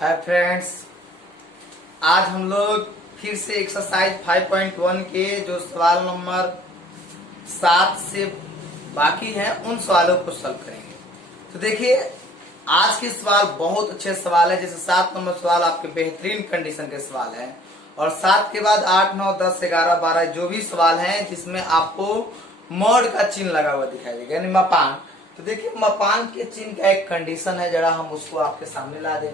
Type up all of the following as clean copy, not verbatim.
Hi friends, आज हम लोग फिर से एक्सरसाइज 5.1 के जो सवाल नंबर 7 से बाकी हैं उन सवालों को सॉल्व करेंगे। तो देखिए, आज के सवाल बहुत अच्छे सवाल है। जैसे 7 नंबर सवाल आपके बेहतरीन कंडीशन के सवाल है और 7 के बाद 8, 9, 10, 11, 12 जो भी सवाल हैं जिसमें आपको मॉड का चिन्ह लगा हुआ दिखाई देगा, यानी मापांक। तो देखिए, मापांक के चिन्ह का एक कंडीशन है, जरा हम उसको आपके सामने ला दें।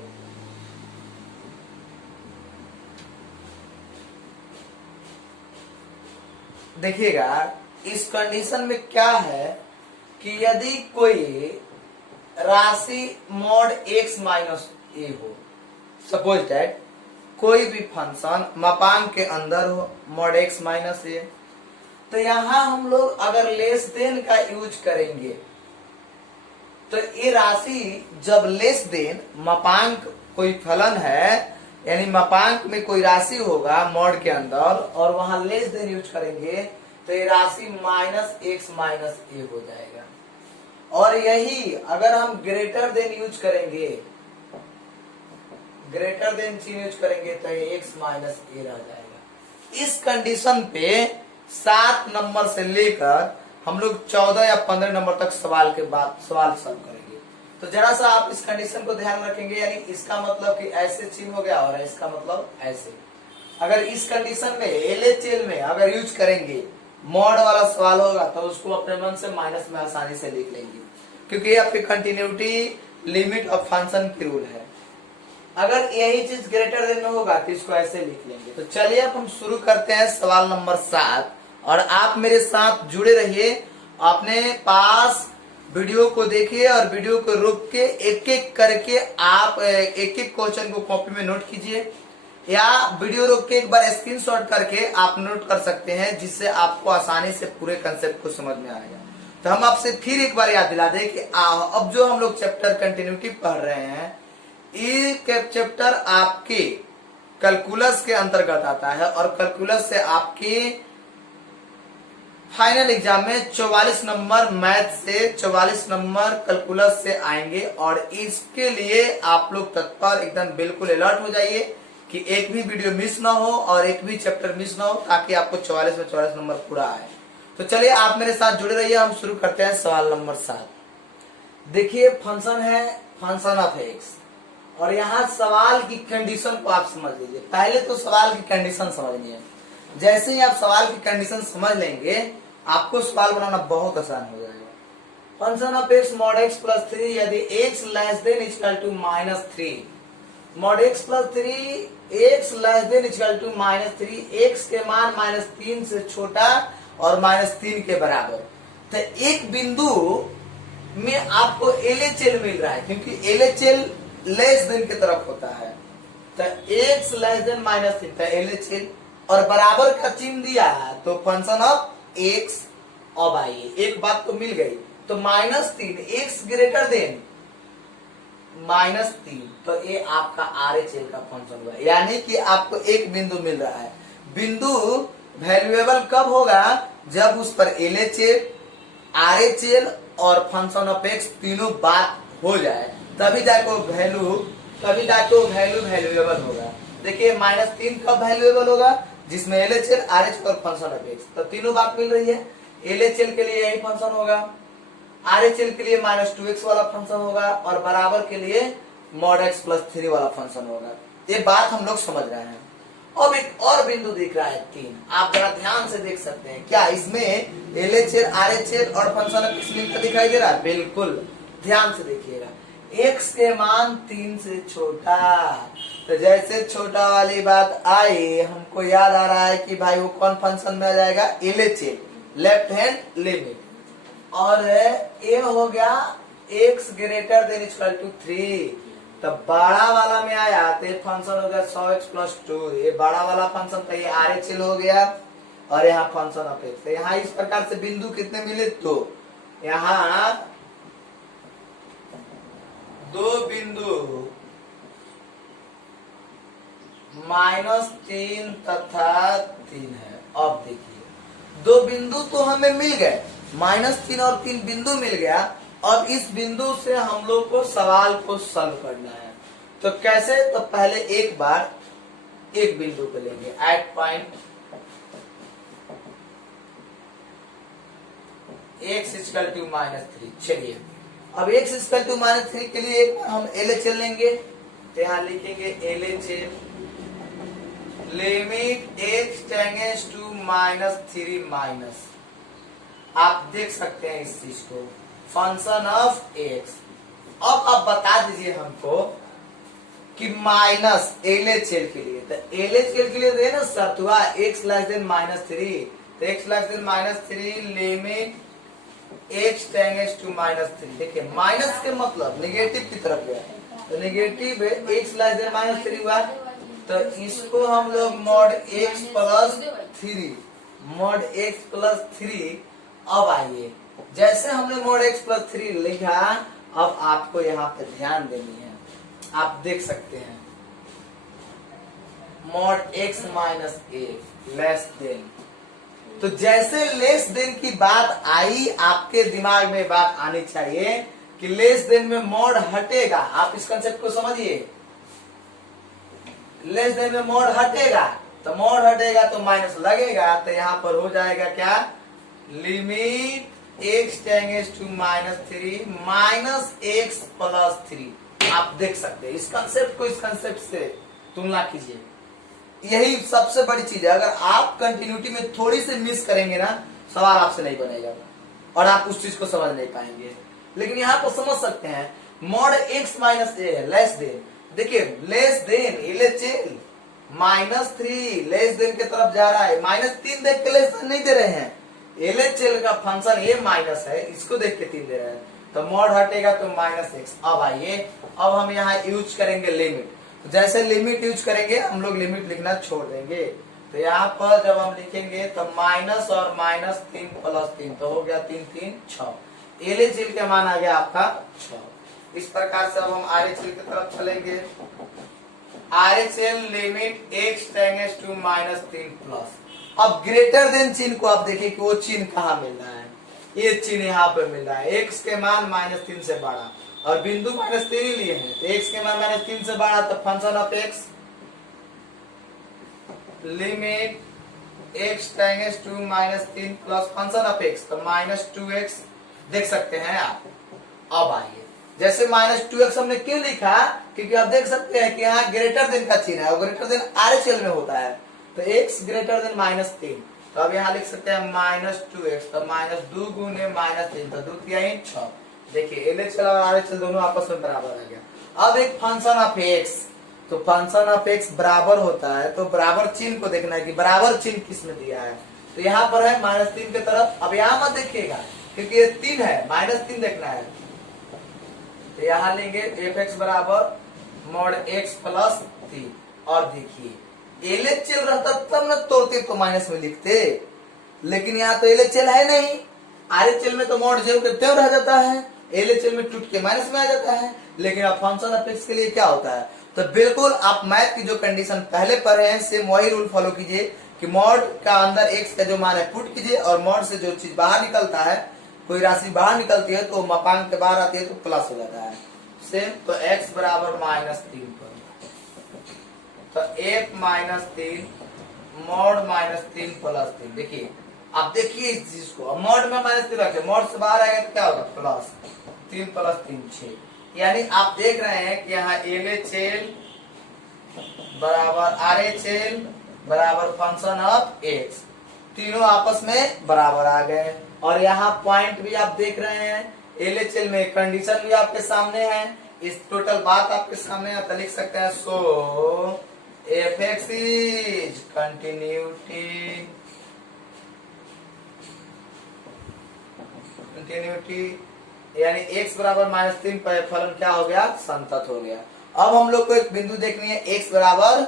देखिएगा, इस कंडीशन में क्या है कि यदि कोई राशि मॉड x माइनस ए हो, सपोज दैट कोई भी फंक्शन मापांक के अंदर हो मॉड x माइनस ए, तो यहां हम लोग अगर लेस देन का यूज करेंगे तो ये राशि जब लेस देन मापांक कोई फलन है, यानी मापांक में कोई राशि होगा मॉड के अंदर और वहां लेस देन यूज करेंगे तो ये राशि माइनस एक्स माइनस ए हो जाएगा। और यही अगर हम ग्रेटर देन यूज करेंगे, ग्रेटर देन चिन्ह यूज करेंगे तो ये एक्स माइनस ए रह जाएगा। इस कंडीशन पे 7 नंबर से लेकर हम लोग 14 या 15 नंबर तक सवाल के बाद सवाल सॉल्व करेंगे। तो जरा सा आप इस कंडीशन को ध्यान रखेंगे, यानी इसका मतलब कि ऐसे चिन्ह हो गया और इसका मतलब ऐसे। अगर इस कंडीशन में एलएचएल में अगर यूज करेंगे, मॉड वाला सवाल होगा तो उसको अपने मन से माइनस में आसानी से लिख लेंगे, क्योंकि ये आपकी कंटिन्यूटी लिमिट ऑफ फंक्शन की रूल है। अगर यही चीज ग्रेटर देन में होगा तो इसको ऐसे लिख लेंगे। तो चलिए अब हम शुरू करते हैं सवाल नंबर 7 और आप मेरे साथ जुड़े रहिए। अपने पास वीडियो को देखिए और वीडियो को रोक के एक एक करके आप एक एक क्वेश्चन को कॉपी में नोट कीजिए, या वीडियो रोक के एक बार स्क्रीनशॉट करके आप नोट कर सकते हैं, जिससे आपको आसानी से पूरे कंसेप्ट को समझ में आएगा। तो हम आपसे फिर एक बार याद दिला दें कि अब जो हम लोग चैप्टर कंटिन्यूटी पढ़ रहे हैं, ये चैप्टर आपके कैलकुलस के अंतर्गत आता है और कैलकुलस से आपके फाइनल एग्जाम में 44 नंबर मैथ से 44 नंबर कैलकुलस से आएंगे। और इसके लिए आप लोग तत्पर एकदम बिल्कुल अलर्ट हो जाइए कि एक भी वीडियो मिस ना हो और एक भी चैप्टर मिस ना हो, ताकि आपको 44 में 44 नंबर पूरा आए। तो चलिए आप मेरे साथ जुड़े रहिए, हम शुरू करते हैं सवाल नंबर 7। देखिए, फंक्शन है फंक्शन ऑफ एक्स और यहाँ सवाल की कंडीशन को आप समझ लीजिए। पहले तो सवाल की कंडीशन समझनी है। जैसे ही आप सवाल की कंडीशन समझ लेंगे, आपको सवाल बनाना बहुत आसान हो जाएगा। Function of x mod x plus 3 यदि x less than equal to minus 3, mod x plus 3 x less than equal to minus 3, x के मान -3 से छोटा और -3 के बराबर। तो एक बिंदु में आपको एलएचएल मिल रहा है, क्योंकि एलएचएल लेस देन की तरफ होता है। तो एक्स लेस देन -3 तो एलएचएल और बराबर का चिन्ह दिया है, तो फंक्शन ऑफ एक्स। अब आइए, एक बात तो मिल गई, तो -3 एक्स ग्रेटर देन -3, तो ये आपका आरएचएल का फंक्शन हुआ, यानी कि आपको एक बिंदु मिल रहा है। बिंदु वैल्यूएबल कब होगा? जब उस पर एलएचएल, आरएचएल और फंक्शन ऑफ एक्स तीनों बात हो जाए, तभी जाके वैल्यू वैल्यूएबल होगा। देखिए, -3 कब वैल्यूएबल होगा? जिसमें एलएचएल, आरएचएल और फंक्शन ऑफ एक्स, तो तीनों बात मिल रही है। एलएचएल के लिए यही फंक्शन होगा, आरएचएल के लिए -2x वाला फंक्शन होगा और बराबर के लिए मॉड x प्लस 3 वाला फंक्शन होगा। ये बात हम लोग समझ रहे हैं। अब एक और बिंदु दिख रहा है 3, आप जरा ध्यान से देख सकते हैं। क्या इसमें एलएचएल, आरएचएल और फंक्शन ऑफ एक्स मिलकर दिखाई दे रहा है? बिल्कुल, ध्यान से देखिएगा। x के मान 3 से छोटा, तो जैसे छोटा वाली बात आई, हमको याद आ रहा है कि भाई वो कौन फंक्शन में आ जाएगा? LHL, left hand limit. और ये हो गया x greater than equal to 3, तो बड़ा वाला में आया तो फंक्शन हो गया 100x प्लस 2, ये बड़ा वाला फंक्शन, तो ये आरएचएल हो गया और यहाँ फंक्शन ऑफ एक्स। यहाँ इस प्रकार से बिंदु कितने मिले? तो यहाँ 2 बिंदु -3 तथा 3 है। अब देखिए, 2 बिंदु तो हमें मिल गए, -3 और 3 बिंदु मिल गया। अब इस बिंदु से हम लोग को सवाल को सॉल्व करना है। तो कैसे, तो पहले एक बार एक बिंदु को लेंगे at point x equal to -3। चलिए अब x इक्वल टू -3 के लिए एक बार हम LHL लेंगे, तो यहाँ लिखेंगे LHL limit x tends to -3 minus, आप देख सकते हैं इस चीज को, फंक्शन ऑफ x। अब आप बता दीजिए हमको कि माइनस LHL के लिए, तो LHL के लिए दे ना शर्त हुआ x लेस देन -3, तो x less than -3 limit x tends to -3। देखिए माइनस के मतलब नेगेटिव की तरफ गया, तो नेगेटिव है x लेस देन -3 हुआ, तो इसको हम लोग mod x plus 3, mod x plus 3। अब आइए जैसे हमने मॉड x प्लस 3 लिखा, अब आपको यहाँ पे ध्यान देनी है, आप देख सकते हैं mod x minus a less than, तो जैसे लेस देन की बात आई आपके दिमाग में बात आनी चाहिए कि लेस देन में मॉड हटेगा, आप इस कंसेप्ट को समझिए, लेस देन में मॉड हटेगा, तो मॉड हटेगा तो माइनस लगेगा, तो यहाँ पर हो जाएगा क्या, limit x tends to -3 minus x plus 3। आप देख सकते हैं इस कंसेप्ट को इस कंसेप्ट से तुलना कीजिए, यही सबसे बड़ी चीज है। अगर आप कंटिन्यूटी में थोड़ी सी मिस करेंगे ना, सवाल आपसे नहीं बनेगा और आप उस चीज को समझ नहीं पाएंगे। लेकिन यहाँ पर समझ सकते हैं मॉड x माइनस ए है लेस देन, देखिए less than LHL -3 less than के तरफ जा रहा है, -3 देख के लेस देन नहीं दे रहे हैं, LHL का फंक्शन ये माइनस है, इसको देख के 3 दे रहे हैं, तो मॉड हटेगा तो -x। अब आइए अब हम यहाँ यूज करेंगे लिमिट, तो जैसे लिमिट यूज करेंगे हम लोग लिमिट लिखना छोड़ देंगे, तो यहाँ पर जब हम लिखेंगे तो माइनस और -3 प्लस 3, तो हो गया 3 3 6, LHL का मान आ गया आपका 6। इस प्रकार से अब हम RHL की तरफ चलेंगे, RHL limit x tends to -3 plus, अब ग्रेटर देन चिन्ह को आप देखिए कि वो चिन्ह कहाँ मिल रहा है, ये चिन्ह यहाँ पे मिल रहा है, x के मान -3 से बड़ा और बिंदु -3 ही लिए हैं, तो x के मान -3 से बड़ा, तो function of x limit x tends to -3 plus function of x, तो -2x देख सकते हैं आप। अब आइए जैसे -2x हमने क्यों लिखा, क्योंकि आप देख सकते हैं कि यहाँ ग्रेटर देन का चिन्ह है और ग्रेटर देन RHL में होता है, तो x ग्रेटर देन -3, तो अब यहाँ लिख सकते हैं -2x, तो -2 गुने -3, तो 2 3 6। देखिए LHL और RHL दोनों आपस में बराबर आ गया। अब एक फंक्शन ऑफ x, तो फंक्शन ऑफ x बराबर होता है, तो बराबर चिन्ह को देखना है कि बराबर चिन्ह किस में दिया है, तो यहाँ पर है -3 की तरफ। अब यहाँ मत देखिएगा क्योंकि ये 3 है, -3 देखना है, तो यहाँ लेंगे fx बराबर मॉड x प्लस 3, और देखिए LHL रहता तब न तोड़ते तो माइनस में लिखते, लेकिन यहाँ तो LHL है नहीं, RHL में तो मॉड जेव के त्यों रह जाता है, LHL में टूट के माइनस में आ जाता है, लेकिन अब फंक्शन ऑफ x के लिए क्या होता है, तो बिल्कुल आप मैथ की जो कंडीशन पहले पढ़े हैं सेम वही रूल फॉलो कीजिए कि मॉड का अंदर x का जो मान है पुट कीजिए, और मॉड से जो चीज बाहर निकलता है, कोई राशि बाहर निकलती है तो मापांक के बाहर आती है तो प्लस हो जाता है सेम, तो x बराबर -3 पर, तो 1 -3 मॉड -3 प्लस 3। देखिए आप देखिए इस चीज को, अब मॉड में -3 रखे, मॉड से बाहर आएगा तो क्या होगा, प्लस 3 प्लस 3 6, यानी आप देख रहे हैं कि यहाँ LHL बराबर RHL बराबर फंक्शन ऑफ x, तीनों आपस में बराबर आ गए। और यहाँ पॉइंट भी आप देख रहे हैं, LHL में कंडीशन भी आपके सामने है, इस टोटल बात आपके सामने है, तो लिख सकते हैं सो fx इज कंटिन्यूटी यानी x बराबर -3 पर फलन क्या हो गया, संतत हो गया। अब हम लोग को एक बिंदु देखनी है x बराबर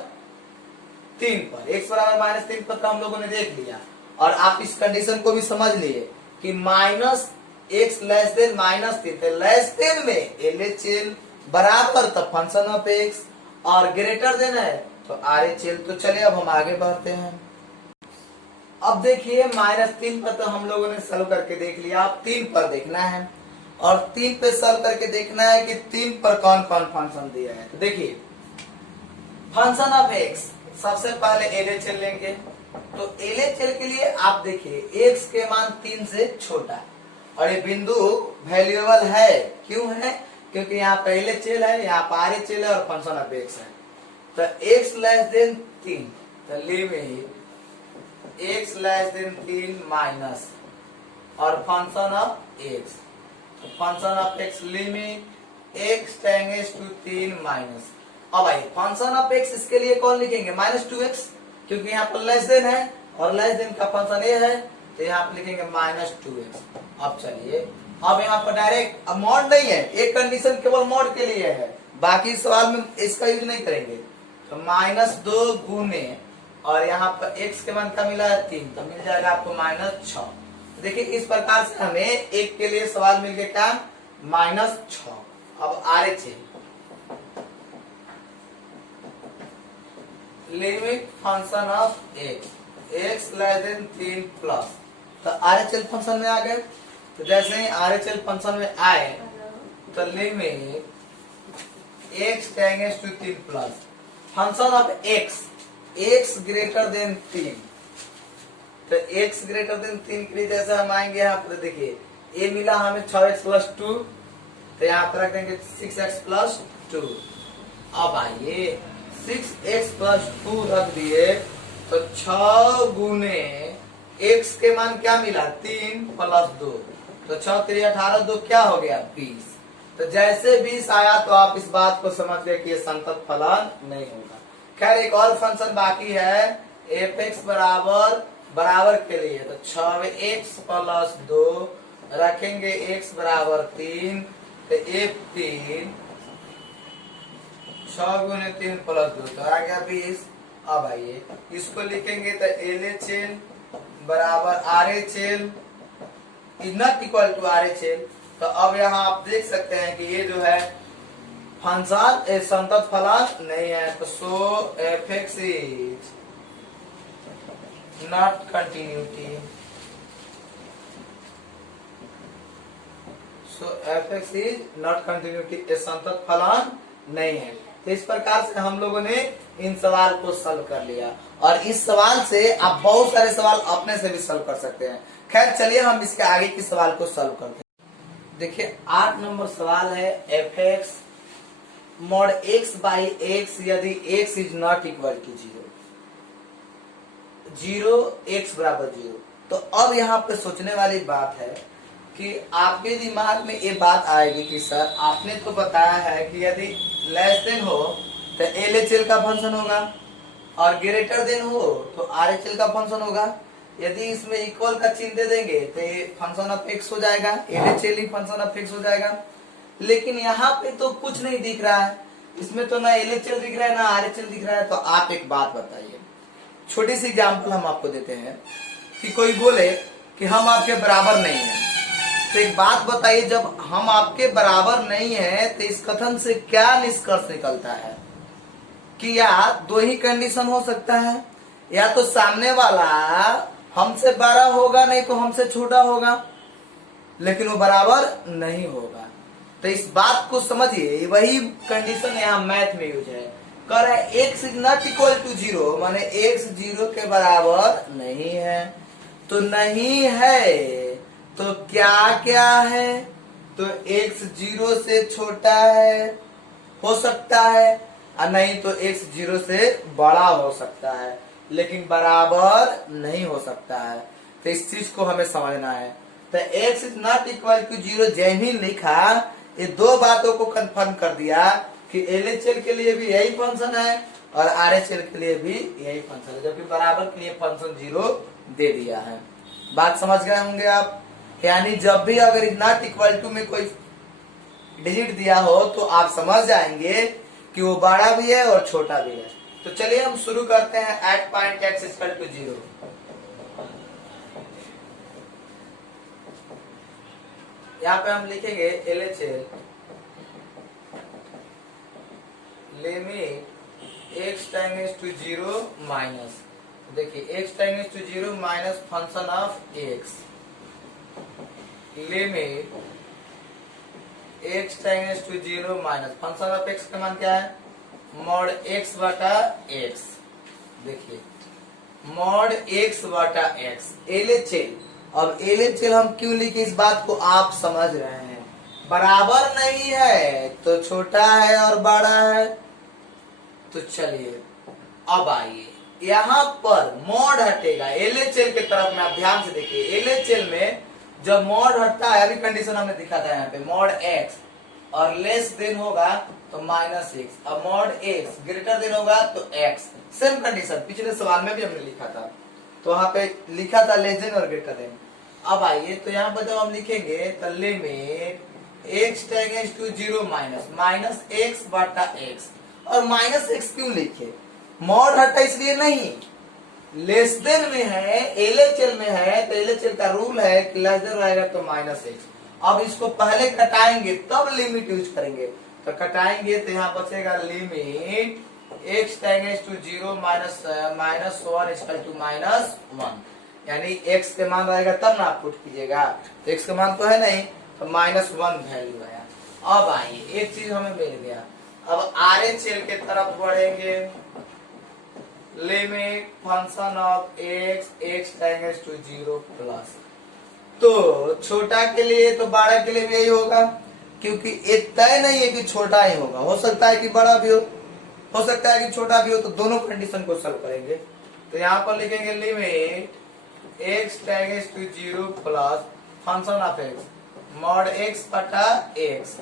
3 पर, x बराबर -3 पर तो हम लोगों ने देख लिया, और आप इस कंडीशन को भी समझ लिए कि -x लेस देन -3, तो लेस देन में LHL बराबर तब फंक्शन ऑफ x, और ग्रेटर देन है तो RHL। तो चलिए अब हम आगे बढ़ते हैं। अब देखिए -3 पर तो हम लोगों ने सॉल्व करके देख लिया, अब 3 पर देखना है, और 3 पे सॉल्व करके देखना है कि 3 पर कौन कौन फंक्शन दिया है। तो देखिए फंक्शन ऑफ एक्स, सबसे पहले एलएचएल लेंगे। तो एलएचएल के लिए आप देखिए एक्स के मान 3 से छोटा, और ये बिंदु वैल्यूएबल है। क्यों है? क्योंकि यहाँ पे एलएचएल है, यहाँ पर आरएचएल है और फंक्शन ऑफ एक्स है। तो एक्स लेस देन 3, तो limit x less than 3 minus और फंक्शन ऑफ एक्स, तो function of x limit x tends to 3 minus. अब आइए फंक्शन ऑफ एक्स, इसके लिए कौन लिखेंगे? -2x, क्योंकि यहाँ पर लेस देन है और लेस देन का फंक्शन ए है, तो यहाँ पर लिखेंगे -2x। अब चलिए, अब यहाँ पर डायरेक्ट, अब मॉड नहीं है, एक कंडीशन केवल मॉड के लिए है, बाकी सवाल में इसका यूज नहीं करेंगे। तो -2 गुने, और यहाँ पर x के मान का मिला है 3, तो मिल जाएगा आपको -6। देखिए इस प्रकार से हमें एक के लिए सवाल मिल गया क्या? -6। अब RHL limit function of x, x less than 3 plus, तो आरएचएल फंक्शन में आ गए। तो जैसे ही आरएचएल फंक्शन में आए तो limit x tends to 3 plus function of x, x greater than 3, तो x ग्रेटर देन 3 के लिए जैसे हम आएंगे यहाँ पर, देखिए a मिला हमें 6x प्लस 2, तो यहाँ पर रख देंगे 6x प्लस 2। अब आइए 6x प्लस 2 रख दिए, तो 6 गुने x के मान क्या मिला? 3 प्लस 2, तो 6 3 18, 2 क्या हो गया? 20। तो जैसे 20 आया तो आप इस बात को समझ गए कि ये संतत फलन नहीं होगा। खैर एक और फंक्शन बाकी है, f(x) बराबर के लिए, तो 6x प्लस 2 रखेंगे x बराबर 3, तो f3 6 गुने 3 प्लस 2, तो आ गया 20। अब आइए इसको लिखेंगे, तो LHL बराबर RHL is not equal to RHL। तो अब यहाँ आप देख सकते हैं कि ये जो है फंक्शन संतत फलन नहीं है, तो सो f(x) is not continuity, so f(x) is not continuity, संतत फलन नहीं है। तो इस प्रकार से हम लोगों ने इन सवाल को सॉल्व कर लिया, और इस सवाल से आप बहुत सारे सवाल अपने से भी सॉल्व कर सकते हैं। खैर चलिए हम इसके आगे के सवाल को सॉल्व करते हैं। देखिए 8 नंबर सवाल है, f(x) mod x by x यदि x is not equal to 0, x बराबर 0। तो अब यहाँ पे सोचने वाली बात है कि आपके दिमाग में ये बात आएगी कि सर आपने तो बताया है कि यदि लेस देन हो तो LHL का फंक्शन होगा, और ग्रेटर देन हो तो RHL का फंक्शन होगा। यदि इसमें इक्वल का चिन्ह दे देंगे तो ये फंक्शन ऑफ x हो जाएगा, LHL he function of x हो जाएगा। लेकिन यहाँ पे तो कुछ नहीं दिख रहा है, इसमें तो ना LHL दिख रहा है ना RHL दिख रहा है। तो आप एक बात बताइए, छोटी सी एग्जाम्पल हम आपको देते हैं कि कोई बोले कि हम आपके बराबर नहीं हैं, तो एक बात बताइए, जब हम आपके बराबर नहीं है तो इस कथन से क्या निष्कर्ष निकलता है कि या दो ही कंडीशन हो सकता है, या तो सामने वाला हमसे बड़ा होगा नहीं तो हमसे छोटा होगा, लेकिन वो बराबर नहीं होगा। तो इस बात को समझिए, वही कंडीशन यहाँ मैथ में यूज है। कह रहा है x is not equal to 0, माने x 0 के बराबर नहीं है। तो नहीं है तो क्या क्या है? तो x 0 से छोटा है हो सकता है, और नहीं तो x 0 से बड़ा हो सकता है, लेकिन बराबर नहीं हो सकता है। तो इस चीज को हमें समझना है। तो x is not equal to 0 जैसे ही लिखा, ये दो बातों को कंफर्म कर दिया कि LHL के लिए भी यही फंक्शन है और RHL के लिए भी यही फंक्शन है, जबकि बराबर के लिए फंक्शन 0 दे दिया है। बात समझ गए होंगे आप? यानी जब भी अगर इज नॉट इक्वल टू में कोई डिजिट दिया हो तो आप समझ जाएंगे कि वो बड़ा भी है और छोटा भी है। तो चलिए हम शुरू करते हैं at point x equal to 0। यहाँ पे हम लिखेंगे LHL limit x tends to 0 minus, देखिए x tends to 0 minus function of x limit x tends to 0 minus function of x का मान क्या है, मॉड एक्स बटा एक्स। देखिए मॉड एक्स बटा एक्स एलएचएल। अब एलएचएल हम क्यों लिखे इस बात को आप समझ रहे हैं, बराबर नहीं है तो छोटा है और बड़ा है। तो चलिए अब आइए यहाँ पर मॉड हटेगा एलएचएल के तरफ में, आप ध्यान से देखिए एलएचएल में जब मॉड हटता है, अभी कंडीशन हमने दिखा था यहाँ पे, मॉड एक्स और लेस देन होगा तो माइनस एक्स, अब मॉड एक्स ग्रेटर देन होगा तो एक्स। सेम कंडीशन पिछले सवाल में भी हमने लिखा था, तो वहां पे लिखा था लेस देन और ग्रेटर देन। अब आइए तो यहाँ पर जब हम लिखेंगे तो limit x tends to 0 minus minus x बटा एक्स। और माइनस एक्स क्यों लिखे, मॉड हटा इसलिए नहीं, लेस देन में है एलएचएल में है तो एलएचएल का रूल है कि लेस देन रहेगा तो माइनस एक्स। अब इसको पहले कटाएंगे तब लिमिट यूज करेंगे, तो कटाएंगे तो यहाँ बचेगा limit x tends to 0 minus minus 1 equal to minus 1, यानी एक्स के मान रहेगा तब ना आप पुट कीजिएगा, तो एक्स के मान तो है नहीं तो माइनस 1 वैल्यू आया। अब आइए एक चीज हमें मिल गया, अब आरएचएल के तरफ बढ़ेंगे, limit function of x x tends to 0 plus. तो छोटा के लिए तो बड़ा के लिए भी यही होगा, क्योंकि ये तय नहीं है कि छोटा ही होगा, हो सकता है कि बड़ा भी हो सकता है कि छोटा भी हो, तो दोनों कंडीशन को सॉल्व करेंगे। तो यहाँ पर लिखेंगे limit x tends to 0 plus function of x mod x बटा एक्स।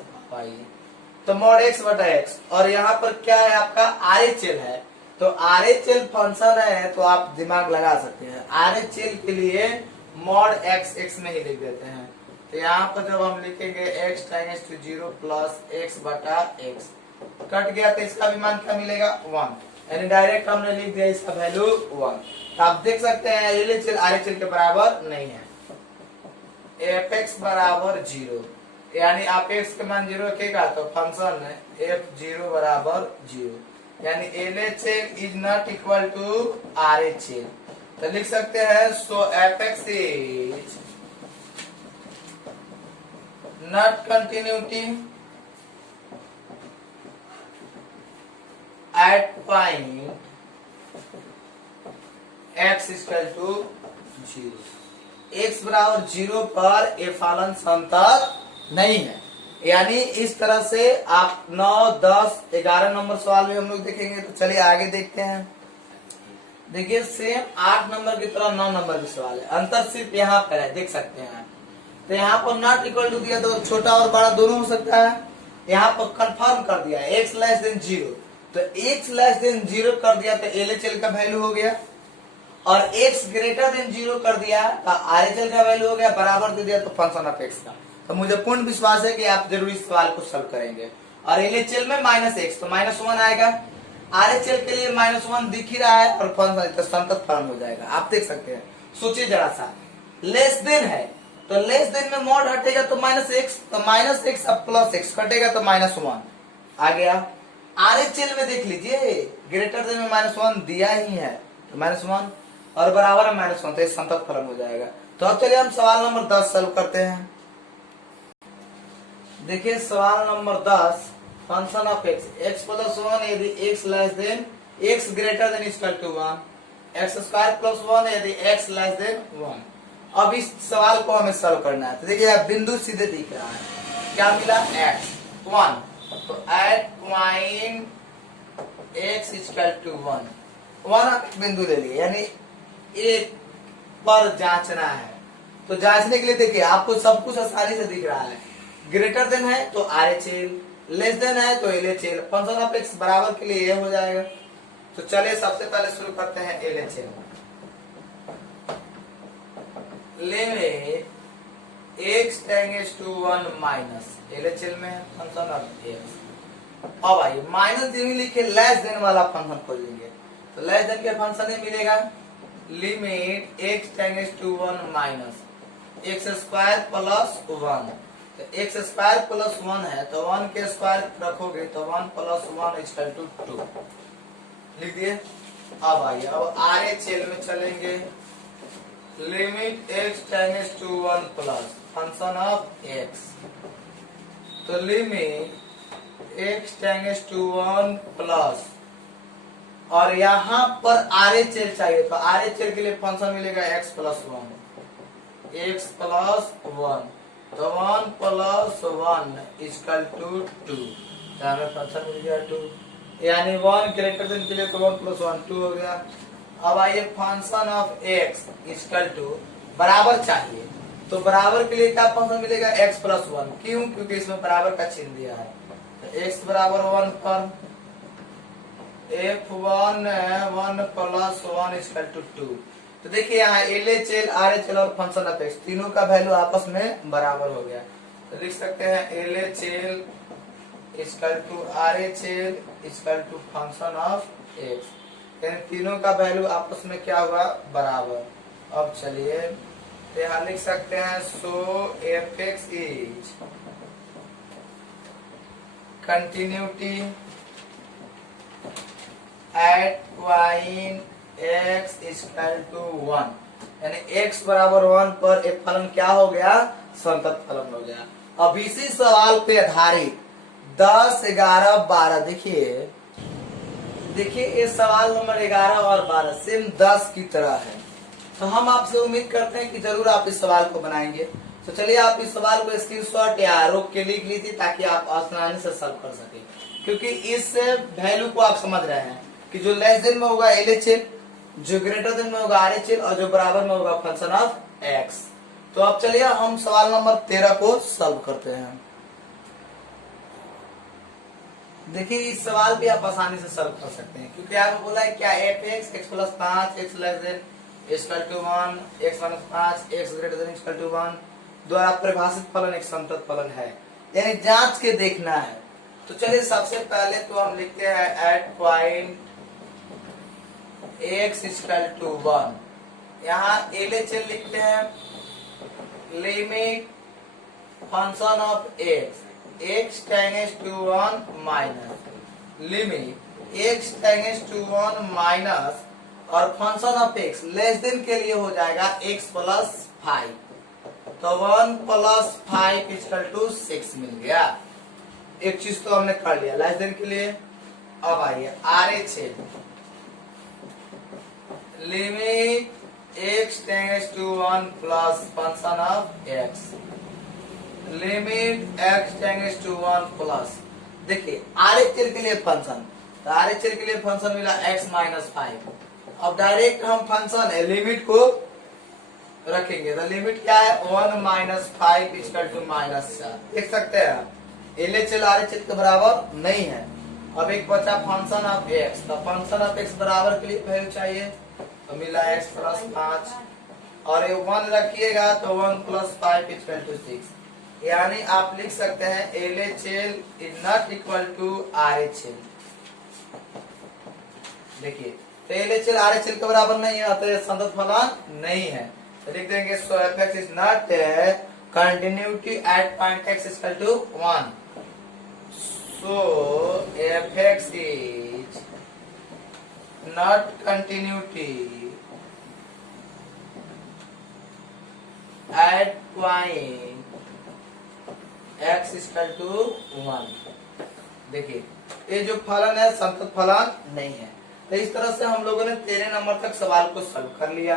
तो मॉड एक्स बटा एक्स, और यहाँ पर क्या है आपका आरएचएल है, तो आरएचएल फंक्शन है तो आप दिमाग लगा सकते हैं, आरएचएल के लिए मॉड एक्स एक्स में ही लिख देते हैं। तो यहाँ पर जब हम लिखेंगे x tends to 0 plus x बटा एक्स, कट गया तो इसका भी मान क्या मिलेगा 1, यानी डायरेक्ट हमने लिख दिया इसका वैल्यू 1। तो आप देख सकते हैं एलएचएल आरएचएल के बराबर नहीं है, एफ एक्स बराबर 0, यानी आप एक्स के मान 0 रखेगा तो फंक्शन एफ 0 बराबर 0, यानी LHL is not equal to RHL. तो लिख सकते हैं so f x is not continuity at point x equal to 0, x बराबर 0 पर ए फलन संतत नहीं है। यानी इस तरह से आप 9, 10, 11 नंबर सवाल में हम लोग देखेंगे। तो चलिए आगे देखते हैं। देखिए सेम 8 नंबर की तरह 9 नंबर की सवाल है, अंतर सिर्फ यहाँ पर है, देख सकते हैं। तो यहाँ पर नॉट इक्वल टू दिया तो छोटा और बड़ा दोनों हो सकता है, यहाँ पर कंफर्म कर दिया एक्स लेस देन 0, तो एक्स लेस देन 0 कर दिया तो एलएचएल का वैल्यू हो गया, और एक्स ग्रेटर देन 0 कर दिया तो आरएचएल का वैल्यू हो गया, बराबर दे दिया तो फंक्शन ऑफ एक्स का। तो मुझे पूर्ण विश्वास है कि आप जरूर इस सवाल को सॉल्व करेंगे। और एलएचएल में माइनस एक्स तो माइनस 1 आएगा, आरएचएल के लिए माइनस 1 दिख ही रहा है और फंक्शन संतत फलन हो जाएगा, आप देख सकते हैं। सोचिए जरा सा, लेस देन है तो लेस देन में मॉड हटेगा तो माइनस एक्स, तो माइनस एक्स अब प्लस एक्स कटेगा तो माइनस 1 आ गया। आरएचएल में देख लीजिए ग्रेटर देन में माइनस 1 दिया ही है तो माइनस 1 और बराबर है माइनस 1, तो ये संतत फलन हो जाएगा। तो अब चलिए हम सवाल नंबर 10 सॉल्व करते हैं। देखिए सवाल number 10, function of x x plus 1 यदि x less than x greater than equal to 1, x square plus 1 यदि एक्स लेस देन 1। अब इस सवाल को हमें सॉल्व करना है। तो देखिए आप बिंदु सीधे दिख रहा है, क्या मिला एक्स 1, तो at point x equal to 1 आप बिंदु ले लिए, यानी एक पर जांचना है। तो जांचने के लिए देखिए आपको सब कुछ आसानी से दिख रहा है, ग्रेटर देन है तो आरएचएल, लेस देन है तो एलएचएल, फंक्शन ऑफ एक्स बराबर के लिए ये हो जाएगा। तो चलिए सबसे पहले शुरू करते हैं LHL. Limit x tends to 1 minus LHL में है फंक्शन ऑफ एक्स। अब आइए माइनस यही लिखे लेस देन वाला फंक्शन खोलेंगे, तो लेस देन के फंक्शन ही मिलेगा limit x tends to 1 minus x square plus 1, तो एक्स स्क्वायर प्लस 1 है तो 1 के स्क्वायर रखोगे तो 1 प्लस 1 इक्वल टू 2 लिख दिए। अब आइए अब आरएचएल में चलेंगे, limit x tends to 1 plus function of x तो limit x tends to 1 plus, और यहाँ पर RHL चाहिए तो RHL के लिए फंक्शन मिलेगा x प्लस 1, तो 1 प्लस 1 इक्वल टू 2, तो हमें फंक्शन मिल गया 2, यानी 1 ग्रेटर देन के लिए तो 1 प्लस 1 2 हो गया। अब आइए function of x equal to बराबर चाहिए, तो बराबर के लिए क्या फंक्शन मिलेगा x प्लस 1, क्यों? क्योंकि इसमें बराबर का चिन्ह दिया है। तो x बराबर 1 पर f1 1 प्लस 1 इक्वल टू 2, तो देखिए यहाँ LHL RHL और फंक्शन ऑफ x तीनों का वैल्यू आपस में बराबर हो गया, तो लिख सकते हैं LHL equal to RHL equal to function of x, यानी तीनों का वैल्यू आपस में क्या हुआ बराबर। अब चलिए तो यहाँ लिख सकते हैं so fx is continuity at point x equal to 1, यानी x बराबर 1 पर एक फलन क्या हो गया संतत फलन हो गया। अब इसी सवाल पे आधारित 10, 11, 12 देखिए ये सवाल नंबर 11 और 12 सेम 10 की तरह है, तो हम आपसे उम्मीद करते हैं कि जरूर आप इस सवाल को बनाएंगे। तो चलिए आप इस सवाल को स्क्रीनशॉट या रोक के लिख लीजिए ताकि आप आसानी से सॉल्व कर सके, क्योंकि इस वैल्यू को आप समझ रहे हैं कि जो लेस देन में होगा LHL, जो ग्रेटर देन में होगा RHL और जो बराबर में होगा फंक्शन ऑफ x। तो अब चलिए हम सवाल नंबर 13 को सॉल्व करते हैं। देखिए इस सवाल भी आप आसानी से सॉल्व कर सकते हैं, क्योंकि आपको बोला है क्या fx x plus 5 x less than equal to 1 x minus 5 x greater than equal to 1 द्वारा परिभाषित फलन एक संतत फलन है, यानी जांच के देखना है। तो चलिए सबसे पहले तो हम लिखते हैं at point x equal to 1, यहाँ LHL लिखते हैं limit function of x tends to 1 minus limit x tends to 1 minus और function of x less than के लिए हो जाएगा x प्लस 5, तो 1 प्लस 5 इक्वल टू 6 मिल गया। एक चीज तो हमने कर लिया लेस देन के लिए। अब आइए RHL limit x tends to 1 plus function of x limit x tends to 1 plus, देखिए RHL के लिए फंक्शन, तो RHL के लिए फंक्शन मिला x माइनस 5। अब डायरेक्ट हम फंक्शन लिमिट को रखेंगे, तो लिमिट क्या है 1 माइनस 5 इक्वल टू माइनस 4, देख सकते हैं LHL RHL के बराबर नहीं है। अब एक बचा फंक्शन ऑफ x, तो फंक्शन ऑफ x बराबर के लिए वैल्यू चाहिए, तो मिला x प्लस 5 और ये 1 रखिएगा तो 1 प्लस 5 इक्वल टू 6, यानी आप लिख सकते हैं LHL is not equal to RHL। देखिए तो LHL RHL के बराबर नहीं है, तो संतत फलन नहीं है, तो लिख देंगे so fx is not continuity at point x equal to 1, so fx is not continuity at point x equal to 1। देखिए ये जो फलन है संतत फलन नहीं है। तो इस तरह से हम लोगों ने 13 नंबर तक सवाल को सॉल्व कर लिया।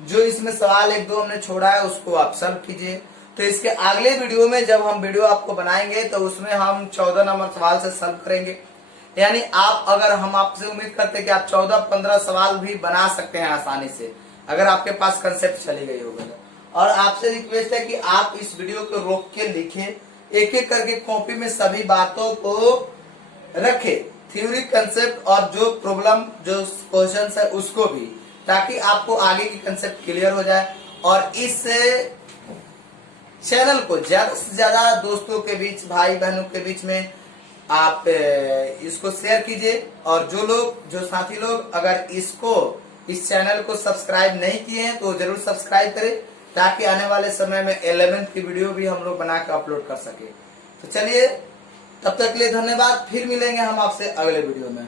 जो इसमें सवाल 1-2 हमने छोड़ा है उसको आप सॉल्व कीजिए। तो इसके अगले वीडियो में जब हम वीडियो आपको बनाएंगे तो उसमें हम 14 नंबर सवाल से सॉल्व करेंगे। यानी आप अगर हम आपसे उम्मीद करते हैं कि आप 14-15 सवाल भी बना सकते हैं आसानी से, अगर आपके पास कंसेप्ट चली गई होगी। और आपसे रिक्वेस्ट है कि आप इस वीडियो को रोक के लिखें, एक एक करके कॉपी में सभी बातों को रखें, थ्योरी कंसेप्ट और जो प्रॉब्लम जो क्वेश्चन है उसको भी, ताकि आपको आगे की कंसेप्ट क्लियर हो जाए। और इस चैनल को ज्यादा से ज्यादा दोस्तों के बीच, भाई बहनों के बीच में आप इसको शेयर कीजिए। और जो साथी लोग अगर इस चैनल को सब्सक्राइब नहीं किए हैं तो जरूर सब्सक्राइब करें, ताकि आने वाले समय में 11th की वीडियो भी हम लोग बना के अपलोड कर सके। तो चलिए तब तक के लिए धन्यवाद, फिर मिलेंगे हम आपसे अगले वीडियो में।